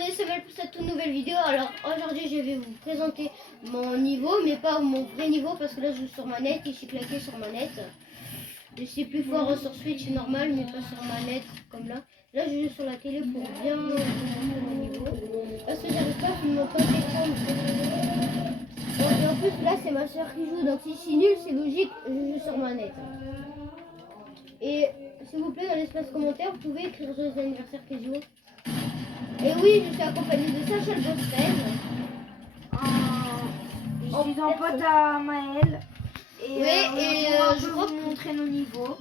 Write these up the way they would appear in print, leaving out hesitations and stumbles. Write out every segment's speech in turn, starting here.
Samuel pour cette toute nouvelle vidéo. Alors aujourd'hui je vais vous présenter mon niveau, mais pas mon vrai niveau parce que là je joue sur manette et je suis claqué sur manette. Je suis plus fort sur Switch normal mais pas sur manette comme là. Là je joue sur la télé pour bien vous montrer mon niveau. Parce que j'arrive pas à filmer mon pote écran. Donc en plus là c'est ma soeur qui joue, donc si je suis nul c'est logique, je joue sur manette. Et s'il vous plaît dans l'espace commentaire vous pouvez écrire joyeux anniversaire qui joue. Et oui, je suis accompagnée de Sacha le boss friend. Je suis en pote à Maël. Et, je crois vais vous montrer nos niveaux.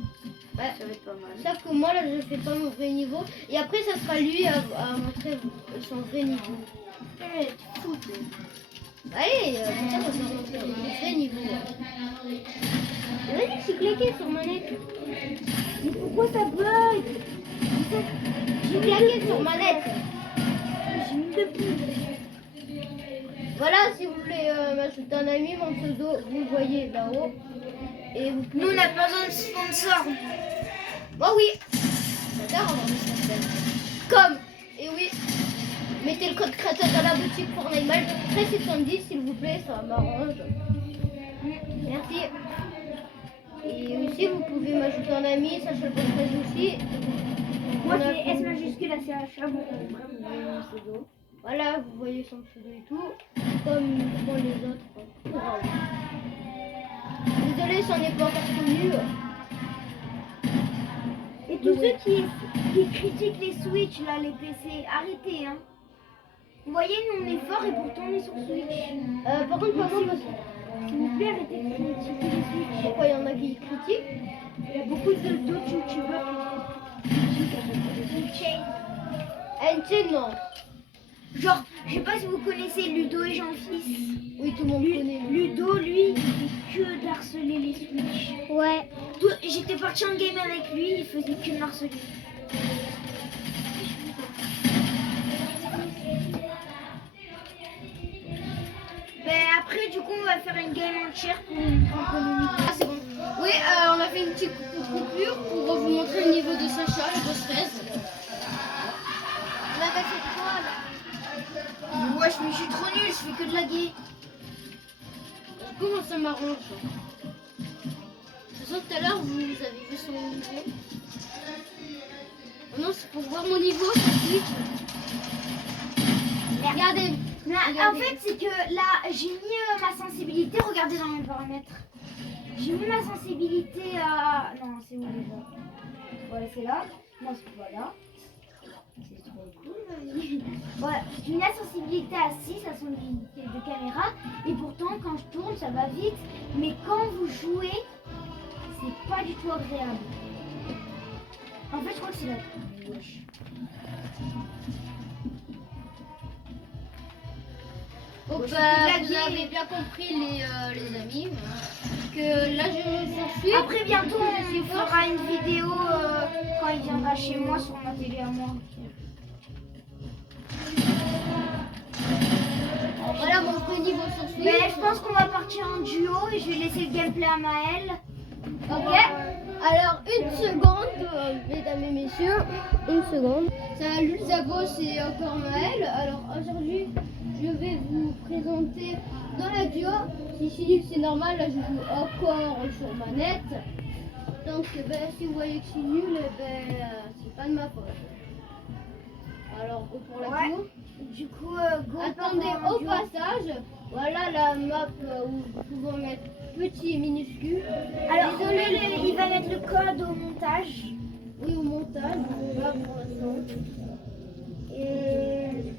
Ouais. Ça va être pas mal. Sauf que moi là je fais pas mon vrai niveau. Et après ça sera lui à montrer son vrai niveau. Eh, tu fous, toi. Allez, putain, on va faire montrer mon vrai niveau. Vas-y, je suis claqué sur manette. Mais pourquoi ça bug? Je suis claqué sur manette. J'ai mis le plus. Voilà, si vous voulez m'ajouter un ami, mon pseudo, vous le voyez là-haut. Et vous pouvez... Nous, on n'a pas besoin de sponsor. Oh oui. J'adore avoir des sponsors. Comme, et oui, mettez le code créateur dans la boutique Fortnite Mal 1370 s'il vous plaît, ça m'arrange. Merci. Et aussi, vous pouvez m'ajouter un ami, Sacha le Podcast aussi. Moi, c'est S majuscule à CH. Bon, mon pseudo. Voilà, vous voyez son pseudo et tout, comme font les autres. Désolé, j'en ai pas encore connu. Et tous ceux qui critiquent les Switch, là, les PC, arrêtez, hein. Vous voyez, nous, on est fort et pourtant on est sur Switch. Par contre, par contre, s'il vous plaît, arrêtez de critiquer les Switch. Pourquoi il y en a qui critiquent? Il y a beaucoup d'autres youtubeurs qui critiquent à chaque fois les Switch. NC, non. Genre, je sais pas si vous connaissez Ludo et Jean-Fils. Oui, tout le monde connaît. Ludo, lui, il fait que d'harceler les Switch. Ouais. J'étais parti en game avec lui, il faisait que de harceler. Ben après, du coup, on va faire une game entière pour une économie. Ah, c'est bon. Oui, on a fait une petite coupure pour vous montrer le niveau de Sacha, le boss 13. On a fait quoi là? Ouais, je suis trop nulle, je fais que de laguer. Comment ça m'arrange? De toute façon, tout à l'heure, vous avez vu son niveau. Oh non, c'est pour voir mon niveau, c'est Regardez. En fait, c'est que là, j'ai mis ma sensibilité. Regardez dans mes paramètres. J'ai mis ma sensibilité à. Non, c'est où déjà? Voilà, c'est là. Non, c'est voilà. C'est trop cool. Voilà, j'ai mis la sensibilité à 6, la sensibilité de caméra. Et pourtant, quand je tourne, ça va vite. Mais quand vous jouez, c'est pas du tout agréable. En fait, je crois que c'est la gauche. Bon, Vous vous avez bien compris les amis que là je suis. Après bientôt on fera une vidéo quand il viendra chez moi sur ma télé à moi. Voilà mon vrai niveau sur Switch. Mais je pense qu'on va partir en duo et je vais laisser le gameplay à Maël. Ok. Alors une seconde, mesdames et messieurs, une seconde. Salut Zabos et encore Maël. Alors aujourd'hui je vais vous présenter dans la duo. Si je suis nul c'est normal, là je joue encore sur manette. Donc si vous voyez que je suis nul, c'est pas de ma faute. Alors go pour la duo. Du coup, go. Attendez au passage, voilà la map où nous pouvons mettre petit et minuscule. Alors désolé, il va mettre le code au montage. Oui, au montage, pas pour l'instant. Et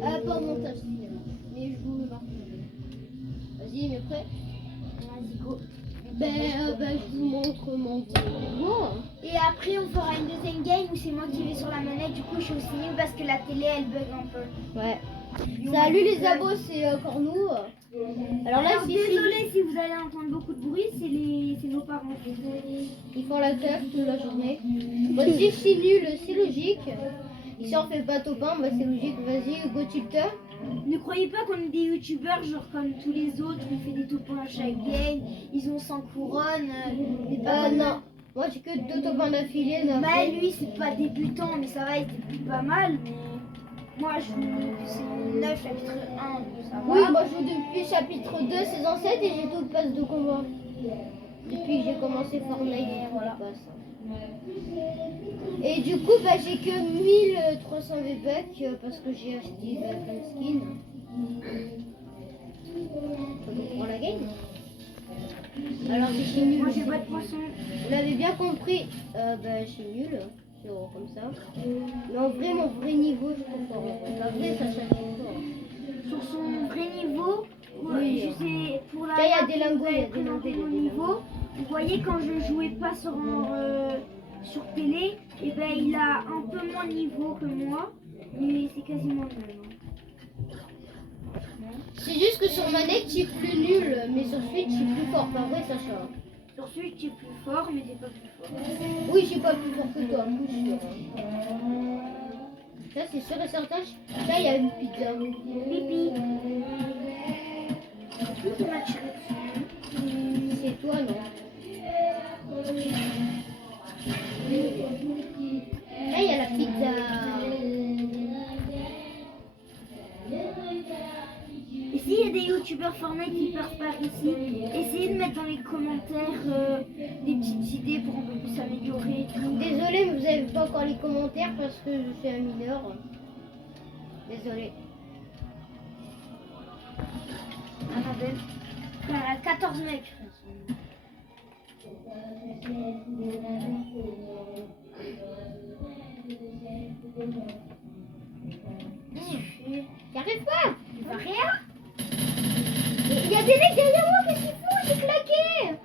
pas au montage, mais je vous le marque. Vas-y, mais prêt? Vas-y, go. Je vous montre mon niveau. Et après, on fera une deuxième game où c'est moi qui vais sur la manette. Du coup, je suis aussi nulle parce que la télé elle bug un peu. Ouais. Salut les abos, c'est encore nous. Alors là, désolé si vous allez entendre beaucoup de bruit, c'est nos parents. Ils font la teuf toute la journée. Bon, si je suis nul, c'est logique. Ici on fait pas top 1, c'est logique. Vas-y, go tilter. Ne croyez pas qu'on est des youtubeurs genre comme tous les autres, on fait des top 1 à chaque game, ils ont 100 couronnes. Non, moi j'ai que 2 top 1 d'affilée. Bah lui c'est pas débutant mais ça va, il était pas mal. Mais Moi, je joue saison 9, chapitre 1, donc ça va. Oui, moi je joue depuis chapitre 2, saison 7 et j'ai tout le pass de combat. Depuis que j'ai commencé Fortnite, j'ai tout le pass. Et du coup, bah, j'ai que 1300 V-Bucks parce que j'ai acheté plein de skins. Donc pour la game. Alors je suis nul. Moi, j'ai pas de poisson. Vous l'avez bien compris, je suis nul, c'est comme ça. Mais en vrai, mon vrai niveau, je suis fort. La vraie, ça change fort. Sur son vrai niveau, Oui. je sais, pour la Là, il y a map des où lingots, vous il y a avez des présenté lingots, mon il y a des niveau, vous voyez quand je jouais pas sur télé, et ben il a un peu moins de niveau que moi, mais c'est quasiment le même. C'est juste que sur manette, je suis plus nul, mais sur Switch, je suis plus fort. Pas vrai, Sacha? Sur Switch, tu es plus fort, mais t'es pas plus fort. Oui, je suis pas plus fort que toi, plus sûr. Ça, c'est sûr et certain. Là, il y a une pizza. Pipi. Qui m'a tiré dessus? C'est toi, non? Là, il y a la pizza. Et s'il y a des youtubeurs Fortnite qui passent par ici, essayez de mettre dans les commentaires des petites idées pour un peu plus s'améliorer et tout. Désolé, mais vous n'avez pas encore les commentaires parce que je suis un mineur. Désolé. Annabelle. Il y a 14 mecs. J'arrive pas. Tu vois rien? Il y a des mecs derrière moi, qu'est-ce qu'ils font? J'ai claqué.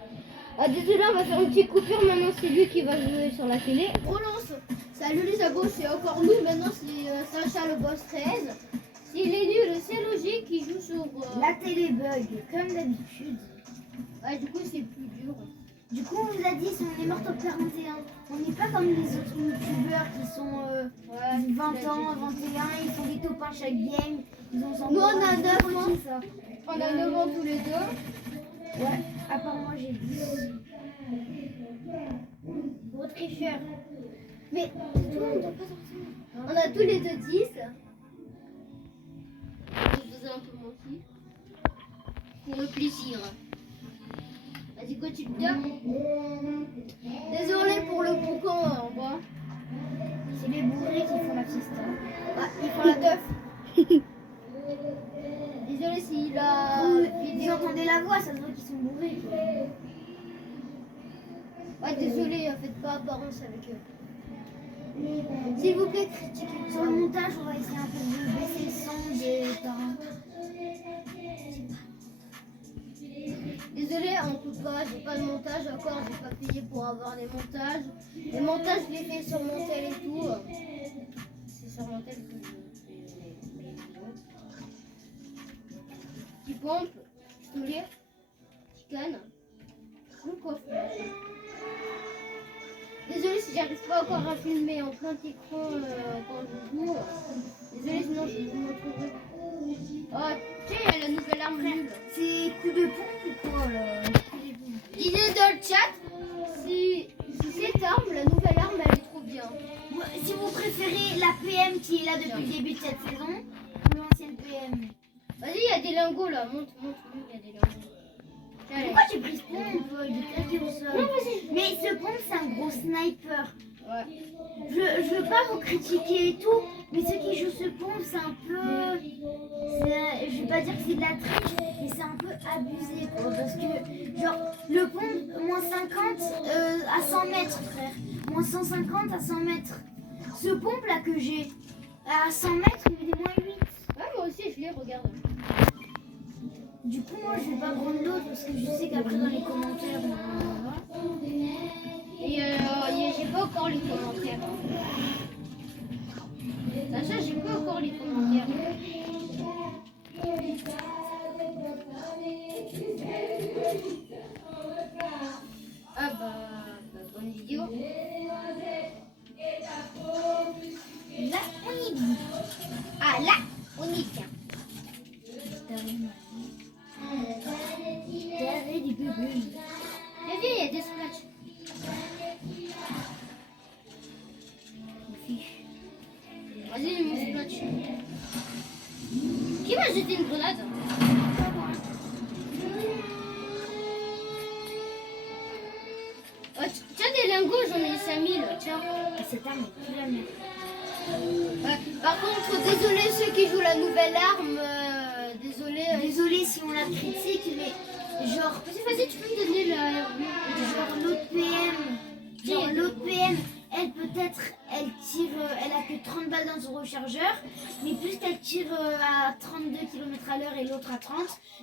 Ah désolé, on va faire une petite coupure. Maintenant, c'est lui qui va jouer sur la télé. Relance. Salut les abos, c'est encore nous. Maintenant, c'est Sacha le boss 13. S'il est nul, c'est logique, il joue sur... La télé bug, comme d'habitude. Ouais, du coup, c'est plus dur. Du coup, on vous a dit, si on est mort top 41, on n'est pas comme les autres youtubeurs qui sont 20 ans, 21, ils font des top 1 chaque game. Ils ont Nous, on a 9 ans. Ça. On a 9 ans tous les deux. Ouais, à part moi, j'ai 10. Gros tricheur. Mais tout le monde doit pas sortir. On a tous les deux 10. Je vous ai un peu menti. Pour le plaisir. Vas-y, continue. Désolé pour le boucan en bas. C'est les bourrés qui font la fiesta. Ah, ils font la teuf. Désolé s'il a Vous entendez la voix, ça se voit qu'ils sont bourrés. Ouais, désolé, faites pas apparence avec eux. S'il vous plaît, critiquez. Sur le montage, on va essayer un peu de baisser le son des parents. Désolé, on peut pas, j'ai pas de montage encore, j'ai pas payé pour avoir les montages. Les montages, je les fais sur mon tel et tout. C'est sur mon tel que je fais les vidéos. Petit pompe, pistolet, petit canne, le coffre. Désolé si j'arrive pas encore à filmer en plein écran quand je joue. Désolé, sinon je vous montrerai. Oh, tiens, il y a la nouvelle arme nulle. C'est coup de pompe ou quoi là? Dites dans le chat si cette arme, la nouvelle arme, elle est trop bien. Si vous préférez la PM qui est là depuis le début de cette saison ou l'ancienne PM. Vas-y, il y a des lingots là, monte, il y a des lingots. Tiens, Pourquoi j'ai pris ce pompe? Il est claqué au sol. Non, vas-y. Mais ce pompe, c'est un gros sniper. Ouais. Je veux pas vous critiquer et tout, mais ceux qui jouent ce pompe, c'est un peu... Je vais pas dire que c'est de la triche, mais c'est un peu abusé, quoi. Parce que, genre, le pompe, moins 50 à 100 mètres, frère. Moins 150 à 100 mètres. Ce pompe là que j'ai à 100 mètres, il est moins 8. Ouais, moi aussi, je les regarde. Du coup, moi, je vais pas prendre l'autre parce que je sais qu'après, dans les commentaires, Et j'ai pas encore les commentaires. Sacha, j'ai pas encore les commentaires. Ah bah bonne vidéo. là, on y vit. Ah là, on y tient. Derrière du bébé. Viens, il y a des scratchs. On fiche. Vas-y, mon scratch. Qui m'a jeté une grenade? Oh, tiens des lingots, j'en ai 5000. Tiens. Cette arme est plus la mienne. Ouais. Par contre, désolé ceux qui jouent la nouvelle arme. Désolé. Désolée si on la critique, mais genre, Vas-y, tu peux me donner la. genre l'autre PM, genre l'autre PM, elle peut-être, elle tire, elle a que 30 balles dans son rechargeur, mais plus qu'elle tire à 32 km/h et l'autre à 30,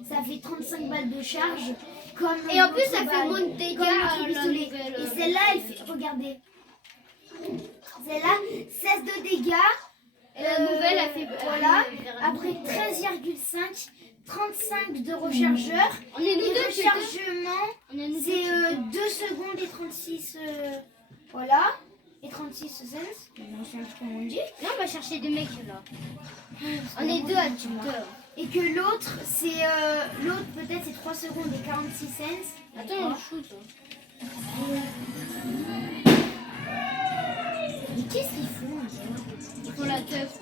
ça fait 35 balles de charge. Comme Et en plus, l'autre ça fait balle, moins de dégâts comme l'autre à la pistolet. nouvelle. Et celle-là, elle fait, regardez, celle-là, 16 de dégâts. Et la nouvelle a fait. Voilà, après 13,5, 35 de rechargeur. On est nous Et deux, putain. rechargement, On est nous deux. c'est 2 secondes et 36, voilà, et 36 cents. Je sais plus comment on dit. Viens, on va chercher des mecs là. On est deux à tuteur. Et que l'autre, c'est l'autre peut-être c'est 3 secondes et 46 cents. Attends, on shoot. Mais qu'est-ce qu'ils font Ils font la teuf.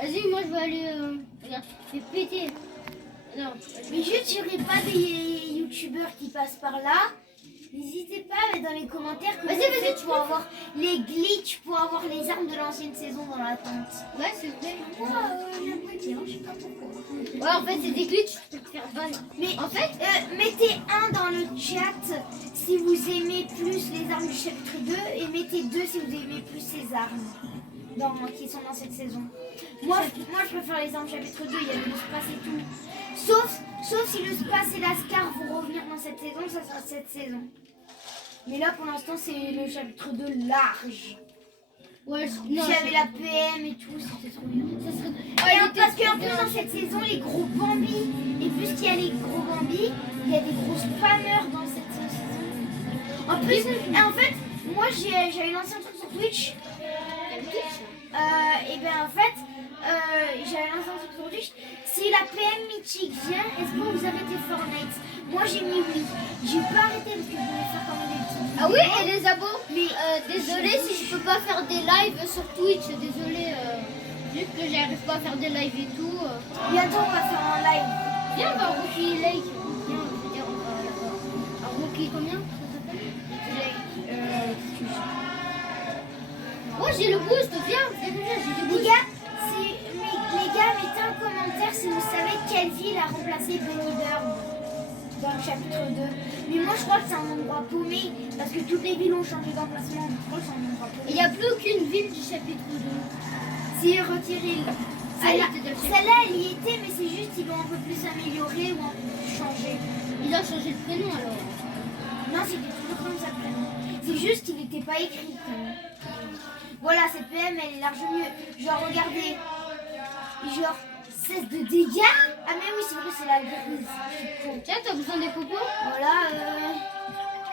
Vas-y, moi je vais aller. Regarde, je vais péter. Non. Mais juste, j'aurais pas des youtubeurs qui passent par là. N'hésitez pas à mettre dans les commentaires que Vas-y, vous vas-y, faites tu pour peux. avoir les glitches, pour avoir les armes de l'ancienne saison dans la tente. Ouais, c'est vrai. Moi, j'aimerais bien, je sais pas pourquoi. Ouais, en fait, c'est des glitches pour te faire ban. Mais En fait, mettez 1 dans le chat si vous aimez plus les armes du chapitre 2 et mettez 2 si vous aimez plus ces armes qui sont dans cette saison. Moi, je préfère les armes chapitre 2, il y a le space et tout. Sauf si le space et la scar vont revenir dans cette saison, ça sera cette saison. Mais là pour l'instant c'est le chapitre 2 large. ouais, J'avais la PM et tout, c'était trop bien. Ça serait. Et parce qu'en plus dans cette saison, les gros Bambi, et plus qu'il y a les gros Bambi, il y a des gros spammers dans cette saison. En plus, et en fait, moi j'avais lancé un truc sur Twitch. Et ben en fait, j'avais lancé un truc sur Twitch. Si la PM mythique vient, est-ce que vous arrêtez Fortnite? Moi j'ai mis oui. J'ai pas arrêté parce que je voulais faire quand même des petits. Ah oui, et les abos. Mais Désolé si je peux pas faire des lives sur Twitch. Désolé. Vu que j'arrive pas à faire des lives et tout. bientôt on va faire un live. Viens, on va à Rookie Lake. Viens, je veux dire, on va là-bas. À Rookie, combien ça s'appelle? Ouais, j'ai le boost. Viens, j'ai du Les boost. gars, les gars, mettez un commentaire si vous savez quelle ville a remplacé Bunny Burn dans le chapitre 2. Mais moi je crois que c'est un endroit paumé parce que toutes les villes ont changé d'emplacement. Je crois que c'est un endroit paumé. Il n'y a plus aucune ville du chapitre 2. C'est retiré. Ah, Celle-là, elle y était, mais c'est juste qu'ils l'ont un peu plus amélioré ou un peu plus changé. Il a changé de prénom alors. Non, c'était toujours comme ça le prénom. C'est juste qu'il n'était pas écrit le prénom. Voilà, cette PM, elle est largement mieux. Genre, regardez. Genre, 16 de dégâts. Ah, mais oui, c'est vrai, c'est la grise. Tiens, t'as besoin des popos? Voilà,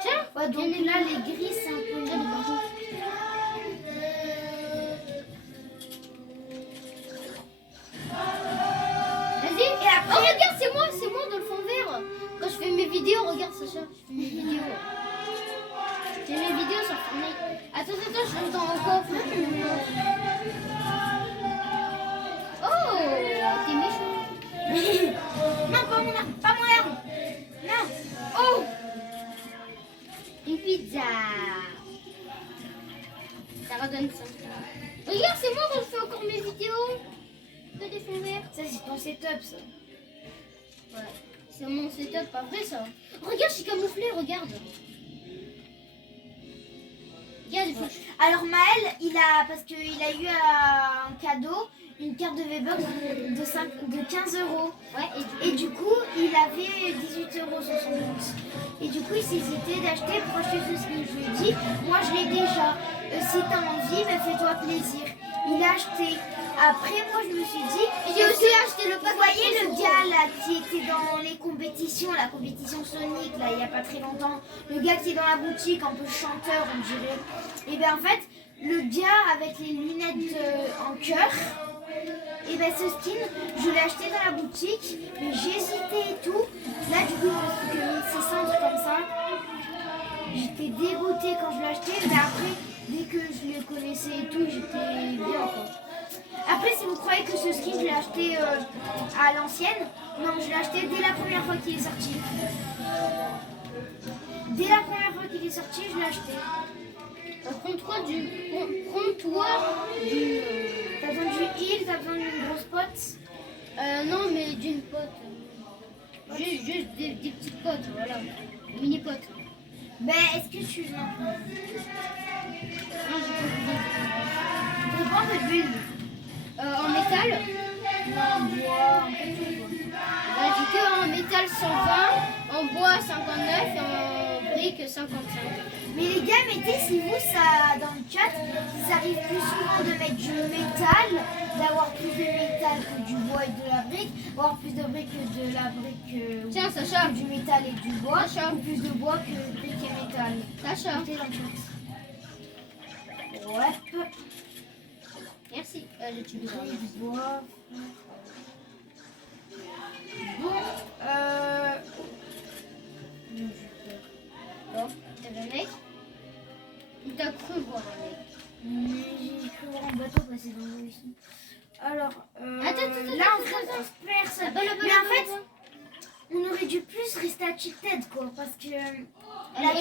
Tiens. ouais, donc là, les gris, c'est un peu... Vas-y. Et après, oh, regarde, c'est moi dans le fond vert. Quand je fais mes vidéos, regarde Sacha, je fais mes vidéos. J'ai mes vidéos sur Fortnite. Attends, je rentre dans mon coffre. Oh, t'es méchant. Non, pas mon arme, pas mon arme. Non. Oh, Une pizza. Ça redonne ça. Regarde, c'est moi quand je fais encore mes vidéos. Que des fonds verts. ça, c'est ton setup, ça. Ouais, c'est mon setup, pas vrai ça. Regarde, je suis camouflé, regarde. Regarde, il faut que je... Alors Maël, parce qu'il a eu un cadeau, une carte de V-Bucks de 15 euros. Ouais, Et du coup, il avait 18 euros sur son compte. Et du coup, il s'hésitait d'acheter pour acheter ce skin. Je lui ai dit, moi je l'ai déjà. Si t'as envie, ben, fais-toi plaisir. Il a acheté. Après, moi je me suis dit, j'ai aussi acheté le vous pack. voyez le gars là qui était dans les compétitions, la compétition Sonic, là, il n'y a pas très longtemps. Le gars qui est dans la boutique, un peu chanteur, on dirait. Et bien en fait, le gars avec les lunettes en cœur, et ben ce skin, je l'ai acheté dans la boutique, mais j'ai hésité et tout. Là, du coup, il me reste que 1600, un truc comme ça. J'étais dégoûtée quand je l'ai acheté, mais après, dès que je le connaissais et tout, j'étais bien quoi. Après, si vous croyez que ce skin, je l'ai acheté à l'ancienne, non, je l'ai acheté dès la première fois qu'il est sorti. Dès la première fois qu'il est sorti, je l'ai acheté. Prends-toi du... Prends-toi du... T'as besoin du heal, t'as besoin d'une grosse pote. non, mais d'une pote. Juste des petites potes, voilà. Des mini-potes. Ben, est-ce que tu... Non, Non, j'ai pas besoin. je prends un peu de bulle. En métal, Non, bois, un peu tout, quoi. j'ai que en métal 120, en bois 59 et en brique 55. Mais les gars, mettez si vous, ça, dans le chat, si ça arrive plus souvent de mettre du métal, d'avoir plus de métal que du bois et de la brique, avoir plus de briques que de la brique, Tiens, Sacha. du métal et du bois, Sacha. ou plus de bois que de briques et métal. Sacha. Mettez dans le chat. Ouais. Merci. J'ai tué Briques, bois. Bon, Bon, t'avais un mec? Ou t'as cru voir un mec? mais j'ai cru voir un bateau passer dans l'eau ici. Alors, Attends, là en fait on se perd ça. Là-bas, Mais en fait, on aurait dû plus rester à Cheated quoi, parce que la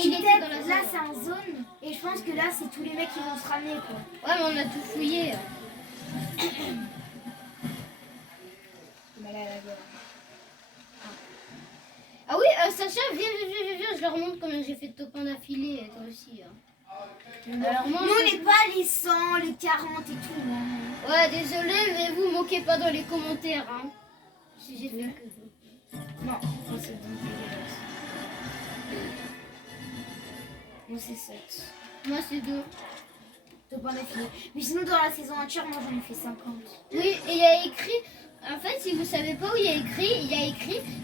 il était Cheated, dans la là zone. c'est en zone, et je pense que là c'est tous les mecs qui vont se ramener quoi. Ouais, mais on a tout fouillé. Mais là, là. Ah oui, Sacha, viens, je leur montre comment j'ai fait de topin d'affilée, et toi aussi. Alors moi, Nous on n'est pas les 100, les 40 et tout. Hein. ouais, désolé, mais vous moquez pas dans les commentaires, hein. Si j'ai fait que vous. Non, moi c'est dégueulasse. Moi c'est 7. Moi, c'est 2. Top en affilée. Mais sinon dans la saison entière, moi j'en ai fait 50. Oui, et il y a écrit, en fait, si vous savez pas où il y a écrit,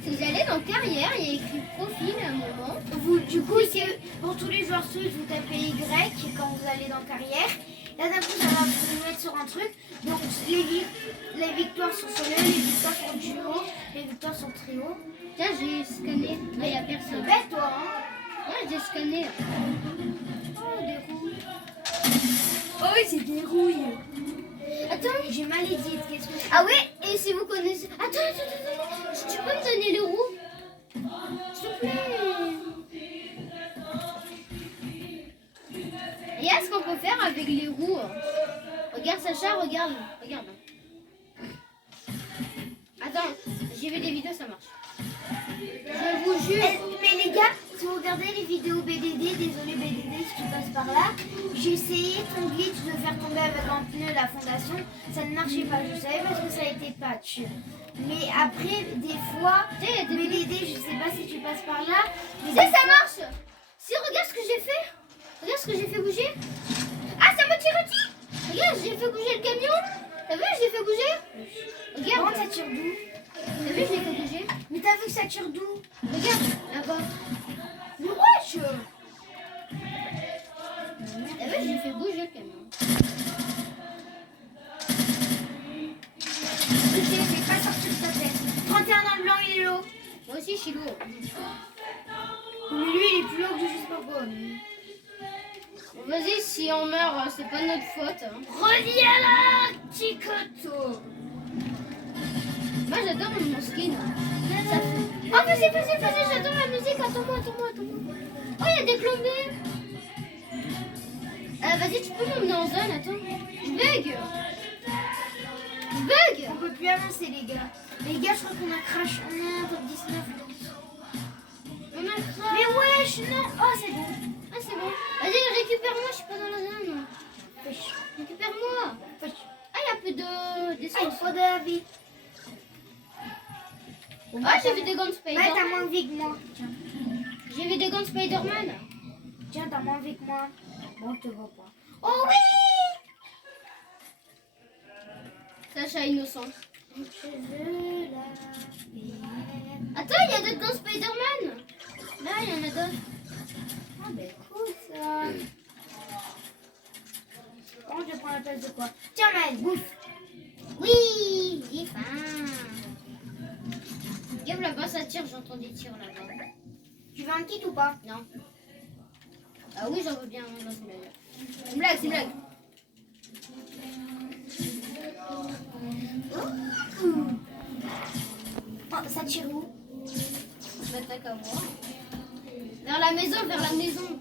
si vous allez dans carrière, il y a écrit profil à un moment. Vous, du coup, pour tous les joueurs Switch, vous tapez Y quand vous allez dans carrière. Là, d'un coup, ça va vous mettre sur un truc. Donc, les victoires sont sur le, les victoires sur duo, les victoires sur trio. Tiens, j'ai scanné. Là, il n'y a C'est personne. bête, toi, hein? Ouais, j'ai scanné. Oh, des rouilles. Oh, oui, c'est des rouilles. Attends. J'ai mal édité. Qu'est-ce que c'est? Ah ouais, et si vous connaissez... Attends. Tu peux me donner les roues? S'il te plaît. Et est-ce qu'on peut faire avec les roues? Regarde Sacha, regarde. Attends, j'ai vu des vidéos, ça marche. Je vous jure. Mais les gars, si vous regardez les vidéos BDD, désolé BDD si tu passes par là, j'ai essayé ton glitch de faire tomber avec un pneu la fondation, ça ne marchait pas, je savais parce que ça a été patch. Mais après, des fois, BDD, je sais pas si tu passes par là, mais Ça marche. Si, regarde ce que j'ai fait. Regarde ce que j'ai fait bouger. Ah, ça me tire dessus. Regarde, j'ai fait bouger le camion. T'as vu, j'ai fait bouger. comment Regarde. ça tire d'où? T'as vu, j'ai fait bouger. Mais t'as vu que ça tire d'où? Regarde, là-bas. Mais wesh! T'as vu, j'ai fait bouger le camion. Ok, j'ai pas sorti de ta tête. 31 dans le blanc, il est lourd. Moi aussi, je suis lourd. Mais lui, il est plus lourd que je sais pas quoi. Bon, vas-y, si on meurt, c'est pas notre faute. Hein. Reviens là, Chicoto! Moi, j'adore mon skin. Ça fait... Oh, vas-y, j'adore la musique. Attends-moi. Oh, il y a des plombés. Vas-y, tu peux m'emmener en zone, attends. Je bug. On peut plus avancer, les gars. Les gars, je crois qu'on a crash. On est en top 19. On a crash. Mais wesh, non! Oh, c'est bon. Ah, c'est bon. Vas-y, récupère-moi, je suis pas dans la zone. Wesh. Récupère-moi. Wesh. Ah, il y a plus de Ah, il d'essence. faut de la vie. Ah, j'ai vu des gants de Ouais, t'as Spider-Man. moins de vie que moi. Tiens, J'ai vu des gants de Spider-Man. tiens, t'as moins de vie que moi. Bon, je te vois pas. Oh oui! Sacha innocent. Je veux la vie. Attends, il y a d'autres gants Spider-Man. Là, il y en a d'autres. Ah, ben cool ça. Bon, je prends la place de quoi? Tiens, Maëlle, bouffe. Oui, j'ai faim. Regarde là-bas, ça tire, j'entends des tirs là-bas. Tu veux un kit ou pas? Non. Ah oui, j'en veux bien. Non, c'est une blague. C'est une blague. Oh, ça tire où? Bah, t'as qu'à voir. Vers la maison, vers la maison.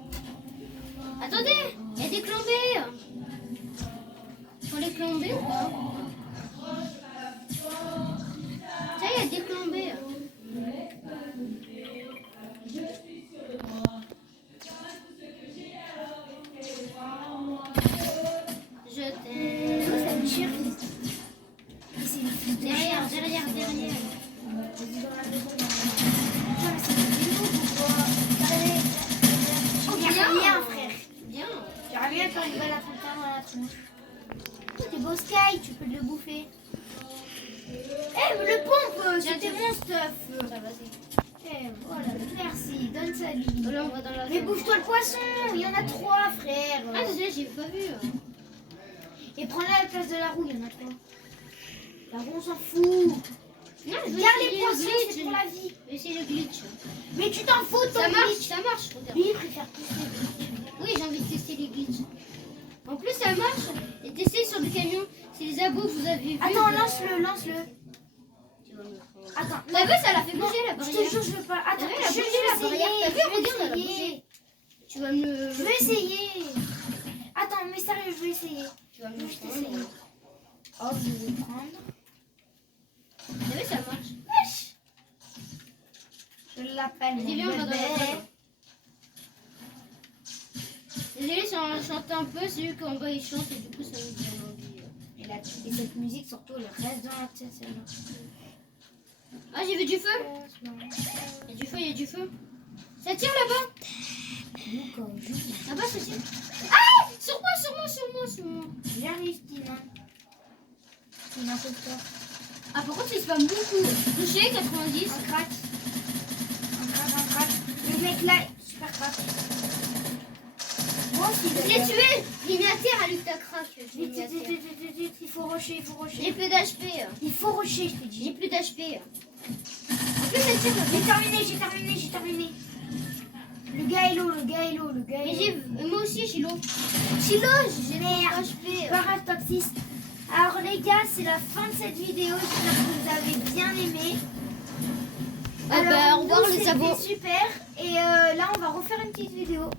Attendez, il y a des clombés. Faut les clomber ou pas? Tiens, il y a des clombés. Je t'aime. Ça me tire. Et c'est une fille de Derrière, chien. derrière, derrière. Vas-y, dans la maison. Putain, mais c'est des vélos ou quoi? Allez. Oh, Bien. rien, frère. Bien. J'aimerais bien faire une balle à 31 dans la tronche. Oh, t'es beau Sky, tu peux le bouffer. Eh, mais le pompe, Tiens, c'était tiens. mon stuff. Ça va, c'est. Eh, voilà, merci, donne ça à Lily. Là, on va dans la Mais bouffe-toi le poisson, il y en a 3, frère. Ah, désolé, j'ai pas vu. Et prends-la à la place de la roue, il y en a 3. La roue, on s'en fout. Non, je veux Garde les essayer le poissons, glitch. c'est pour la vie. Je vais essayer le glitch. Mais tu t'en fous de ton Ça marche, glitch. ça marche. Regarde. Lui, il préfère pousser le glitch. Oui, j'ai envie de tester les glitches. En plus, ça marche. Et tester sur le camion. C'est les abos que vous avez vus. Attends, lance-le, lance-le. Tu vas me prendre. Attends, T'as vu, ça l'a fait bouger la je barrière. te jure, je veux pas. Attends, T'as vu, elle a je bougé, la vais barrière. T'as vu, regarde, elle a essayer. Je vais essayer. bougé. Tu vas me. Je vais essayer. Attends, mais sérieux, je vais essayer. Tu vas me Je vais prendre. essayer. Oh, je vais prendre. T'as vu, ça marche. Wesh. Je l'appelle mon Vas-y, viens, on va dans la bébé. salle. Désolé si on chante un peu, c'est vu qu'en bas il chante et du coup ça nous donne envie. Et cette musique, surtout, elle reste dans la tête, celle-là. Ah, j'ai vu du feu. Il y a du feu, il y a du feu. Ça tire là-bas. Là-bas, ça tire. Ah, sur moi, sur moi, sur moi, sur moi. J'arrive, Tina. Tina, faut toi. Ah, par contre, il se passe beaucoup. Touché, 90. Un crack. Un crack. Le mec là, super crack. Moi aussi, Je l'ai tué. Il est mis à terre à lui ta craque. Je l'ai mis à terre. Vite, il faut rusher, il faut J'ai rusher. plus d'HP. Il faut rusher, je t'ai J'ai dit. plus d'HP. En plus, ça tire. J'ai terminé. Le gars est low, Mais moi aussi, j'ai l'eau. J'ai l'eau, j'ai Merde. HP. Barrage Toxis. Alors les gars, c'est la fin de cette vidéo. J'espère que vous avez bien aimé. Ah bah, au revoir nous, les c'était abos. super. Et là, on va refaire une petite vidéo.